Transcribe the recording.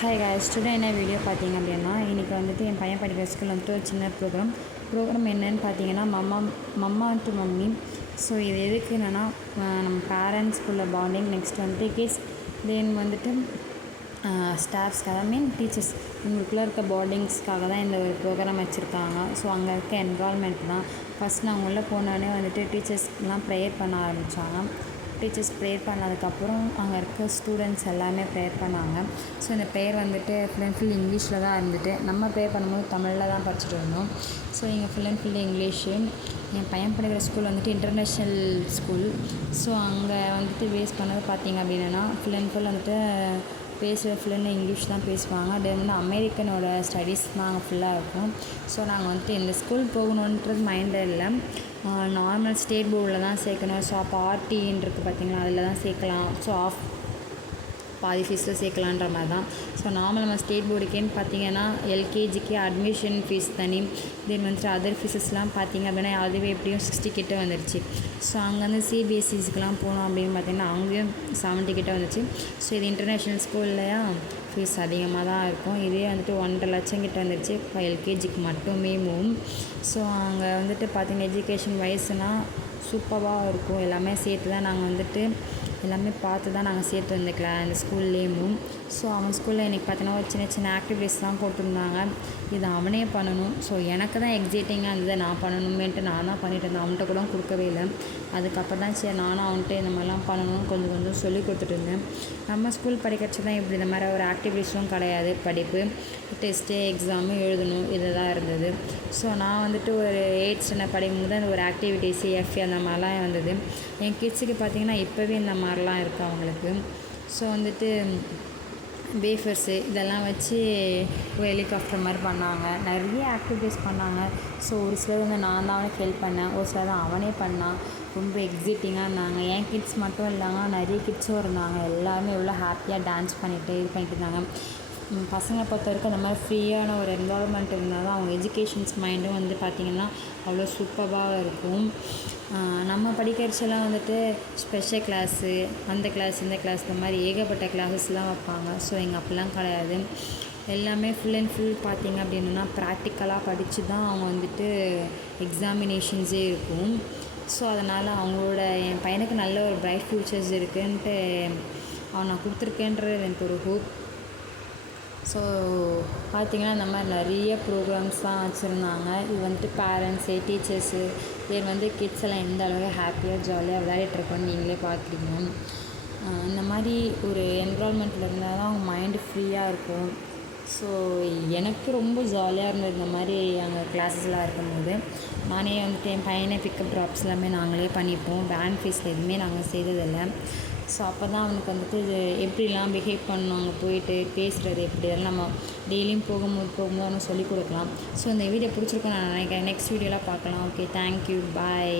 Hi guys, today என்ன video பார்த்தீங்க அப்படின்னா இன்றைக்கி வந்துட்டு என் பையன் படிக்கிற ஸ்கூலில் வந்துட்டு ஒரு சின்ன ப்ரோக்ராம் என்னென்னு பார்த்தீங்கன்னா மம்மா டு மம்மி. ஸோ இது எதுக்கு என்னென்னா நம்ம பேரண்ட்ஸ்குள்ள பாண்டிங், நெக்ஸ்ட் வந்துட்டு கிட்ஸ், தென் வந்துட்டு ஸ்டாஃப்ஸ்க்கு, அதாவது மீன் டீச்சர்ஸ், இவங்களுக்குள்ளே இருக்க பாண்டிங்ஸ்க்காக தான் இந்த ஒரு ப்ரோக்ராம் வச்சுருக்காங்க. ஸோ அங்கே இருக்க என்வால்மெண்ட் தான். ஃபஸ்ட் நான் உள்ளே போனோடனே வந்துட்டு டீச்சர்ஸ்லாம் ப்ரேயர் பண்ண ஆரம்பித்தாங்க. டீச்சர்ஸ் ப்ரேயர் பண்ணதுக்கப்புறம் அங்கே இருக்க ஸ்டூடெண்ட்ஸ் எல்லாமே ப்ரேயர் பண்ணாங்க. ஸோ இந்த ப்ரேயர் வந்துட்டு ஃபுல் அண்ட் ஃபுல் இங்கிலீஷில் தான் இருந்துட்டு, நம்ம ப்ரேயர் பண்ணும்போது தமிழில் தான் படிச்சுட்டு இருந்தோம். ஸோ இங்கே ஃபுல் அண்ட் ஃபுல் இங்கிலீஷு. என் பையன் படிக்கிற ஸ்கூல் வந்துட்டு இன்டர்நேஷ்னல் ஸ்கூல். ஸோ அங்கே வந்துட்டு வேஸ்ட் பண்ணது பார்த்திங்க அப்படின்னா ஃபுல் அண்ட் ஃபுல் வந்துட்டு பேசுகிற ஃபுல்லுன்னு இங்கிலீஷ் தான் பேசுவாங்க. அது வந்து அமெரிக்கனோட ஸ்டடீஸ் தான் அங்கே ஃபுல்லாக இருக்கும். ஸோ நாங்கள் வந்துட்டு இந்த ஸ்கூல் போகணுன்றது மைண்டில் இல்லை, நார்மல் ஸ்டேட் போர்டில் தான் சேர்க்கணும். ஸோ அப்போ ஆர்டின்னு இருக்குது பார்த்திங்களா, அதில் தான் சேர்க்கலாம். ஸோ பாதி ஃபீஸில் சேர்க்கலான்ற மாதிரி தான். ஸோ நார்மல் நம்ம ஸ்டேட் போர்டுக்கேன்னு பார்த்தீங்கன்னா எல்கேஜிக்கு அட்மிஷன் ஃபீஸ் தனி, தென் வந்துட்டு அதர் ஃபீஸஸ்லாம் பார்த்திங்க அப்படின்னா அதுவே எப்படியும் 60 கிட்ட வந்துடுச்சு. ஸோ அங்கேருந்து சிபிஎஸ்சிஸ்க்கெலாம் போனோம் அப்படின்னு பார்த்திங்கன்னா அங்கேயும் 70 கிட்ட வந்துச்சு. ஸோ இது இன்டர்நேஷ்னல் ஸ்கூல்லையா ஃபீஸ் அதிகமாக தான் இருக்கும். இதே வந்துட்டு 1.5 லட்சம் கிட்ட வந்துடுச்சு இப்போ எல்கேஜிக்கு மட்டுமே மூவ். ஸோ அங்கே வந்துட்டு பார்த்திங்கன்னா எஜுகேஷன் வைஸ்னால் சூப்பராக இருக்கும். எல்லாமே சேர்த்து தான் நாங்கள் வந்துட்டு எல்லாமே பார்த்து தான் நாங்கள் சேர்த்து வந்துக்கலாம் இந்த ஸ்கூல்லேயும். ஸோ அவன் ஸ்கூலில் இன்றைக்கி பார்த்தீங்கன்னா ஒரு சின்ன சின்ன ஆக்டிவிட்டீஸ்லாம் போட்டிருந்தாங்க. இது அவனே பண்ணணும். ஸோ எனக்கு தான் எக்ஸைட்டிங்காக இருந்தது, நான் பண்ணணுமேன்ட்டு நான் தான் பண்ணிட்டு இருந்தேன். அவன்கிட்ட கூட கொடுக்கவே இல்லை. அதுக்கப்புறம் தான் சரி நானும் அவன்கிட்ட இந்த மாதிரிலாம் பண்ணணும் கொஞ்சம் கொஞ்சம் சொல்லி கொடுத்துட்டு இருந்தேன். நம்ம ஸ்கூல் படிக்கிறச்சு தான் இப்படி இந்த மாதிரி ஒரு ஆக்டிவிட்டீஸும் கிடையாது, படிப்பு, டெஸ்ட்டு, எக்ஸாமு எழுதணும், இது தான் இருந்தது. ஸோ நான் வந்துட்டு ஒரு 8th ஸ்டாண்டர்ட் படிக்கும்போது அந்த ஒரு ஆக்டிவிட்டீஸு எஃப்ஏ அந்த மாதிரிலாம் வந்தது. என் கிட்ஸுக்கு பார்த்திங்கன்னா இப்போவே இந்த மாதிரிலாம் இருக்குது அவங்களுக்கு. ஸோ வந்துட்டு வேஃபர்ஸு இதெல்லாம் வச்சு ஹெலிகாப்டர் மாதிரி பண்ணாங்க, நிறைய ஆக்டிவிட்டீஸ் பண்ணாங்க. ஸோ ஒரு சிலர் வந்து நான் தான் அவனுக்கு ஹெல்ப் பண்ணேன், ஒரு சிலர் தான் அவனே பண்ணான். ரொம்ப எக்ஸைட்டிங்காக இருந்தாங்க. என் கிட்ஸ் மட்டும் இல்லாமல் நிறைய கிட்ஸும் இருந்தாங்க. எல்லாருமே எவ்வளோ ஹாப்பியாக டான்ஸ் பண்ணிட்டு இருந்தாங்க. பசங்களை பொறுத்த வரைக்கும் அந்த மாதிரி ஃப்ரீயான ஒரு என்வால்மெண்ட் இருந்தால் தான் அவங்க எஜுகேஷன்ஸ் மைண்டும் வந்து பார்த்திங்கன்னா அவ்வளோ சூப்பராக இருக்கும். நம்ம படிக்கிறச்செல்லாம் வந்துட்டு ஸ்பெஷல் கிளாஸு, அந்த கிளாஸ் இந்த கிளாஸ் இந்த மாதிரி ஏகப்பட்ட கிளாஸஸ்லாம் வைப்பாங்க. ஸோ எங்கள் அப்படிலாம் கிடையாது. எல்லாமே ஃபுல் அண்ட் ஃபுல் பார்த்திங்க அப்படின்னா ப்ராக்டிக்கலாக படித்து தான் அவங்க வந்துட்டு எக்ஸாமினேஷன்ஸே இருக்கும். ஸோ அதனால் அவங்களோட என் பையனுக்கு நல்ல ஒரு பிரைட் ஃப்யூச்சர்ஸ் இருக்குன்ட்டு அவன் நான் கொடுத்துருக்கேன்றது எனக்கு ஒரு ஹோப். ஸோ பார்த்திங்கன்னா இந்த மாதிரி நிறைய ப்ரோக்ராம்ஸ்லாம் வச்சுருந்தாங்க. இது வந்துட்டு பேரண்ட்ஸு, டீச்சர்ஸு, பேர் வந்து கிட்ஸ் எல்லாம் எந்த அளவுக்கு ஹாப்பியாக ஜாலியாக விளையாடிட்டுருக்கோன்னு நீங்களே பார்க்குறீங்க. இந்த மாதிரி ஒரு என்விரான்மெண்ட்டில் இருந்தால் தான் அவங்க மைண்டு ஃப்ரீயாக இருக்கும். ஸோ எனக்கு ரொம்ப ஜாலியாக இருந்தது இந்த மாதிரி அங்கே கிளாஸஸ்லாம் இருக்கும்போது. நானே வந்துட்டு என் பையனே பிக்கப் ட்ராப்ஸ் எல்லாமே நாங்களே பண்ணிப்போம். வேன் ஃபீஸில் எதுவுமே நாங்கள் செய்ததில்லை. ஸோ அப்போ தான் அவனுக்கு வந்துட்டு எப்படிலாம் பிஹேவ் பண்ணணும், அங்கே போயிட்டு பேசுகிறது எப்படி, அதெல்லாம் நம்ம டெய்லியும் போகும்போது அவனுக்கு சொல்லிக் கொடுக்கலாம். ஸோ இந்த வீடியோ பிடிச்சிருக்கோன்னு நான் நினைக்கிறேன். நெக்ஸ்ட் வீடியோலாம் பார்க்கலாம். ஓகே, தேங்க்யூ, பாய்.